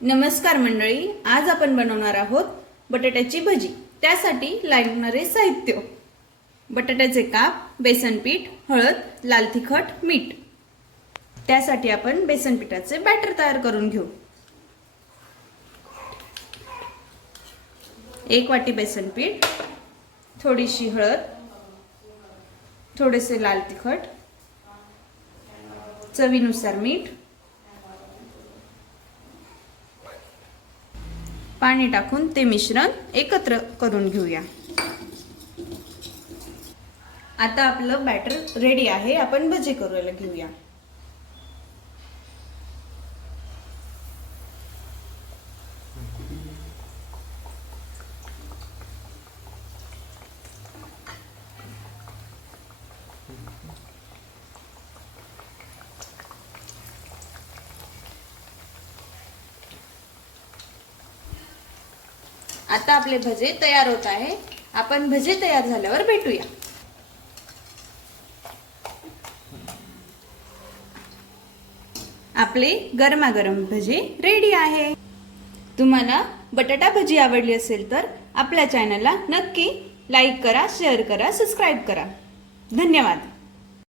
नमस्कार मंडळी आज आपण बनवणार आहोत बटाट्याची भजी. त्यासाठी लागणारे साहित्य. बटाट्याचे काप बेसन पीठ हळद लाल तिखट मीठ. त्यासाठी आपण बेसन पिठाचे बॅटर तयार करून घेऊ. एक वाटी बेसन पीठ थोडीशी हळद थोडेसे लाल तिखट चवीनुसार मीठ पाणी टाकून ते मिश्रण एकत्र करून घेऊया. आता आपलं बॅटर रेडी आहे आपण भजी करायला घेऊया. आता आपले भजे तयार होत आहे. आपण भजे तयार झाल्यावर भेटूया. आपले गरमागरम भजी रेडी आहे. तुम्हाला बटाटा भजी आवडली असेल तर आपल्या चॅनलला नक्की लाईक करा शेअर करा सबस्क्राईब करा. धन्यवाद.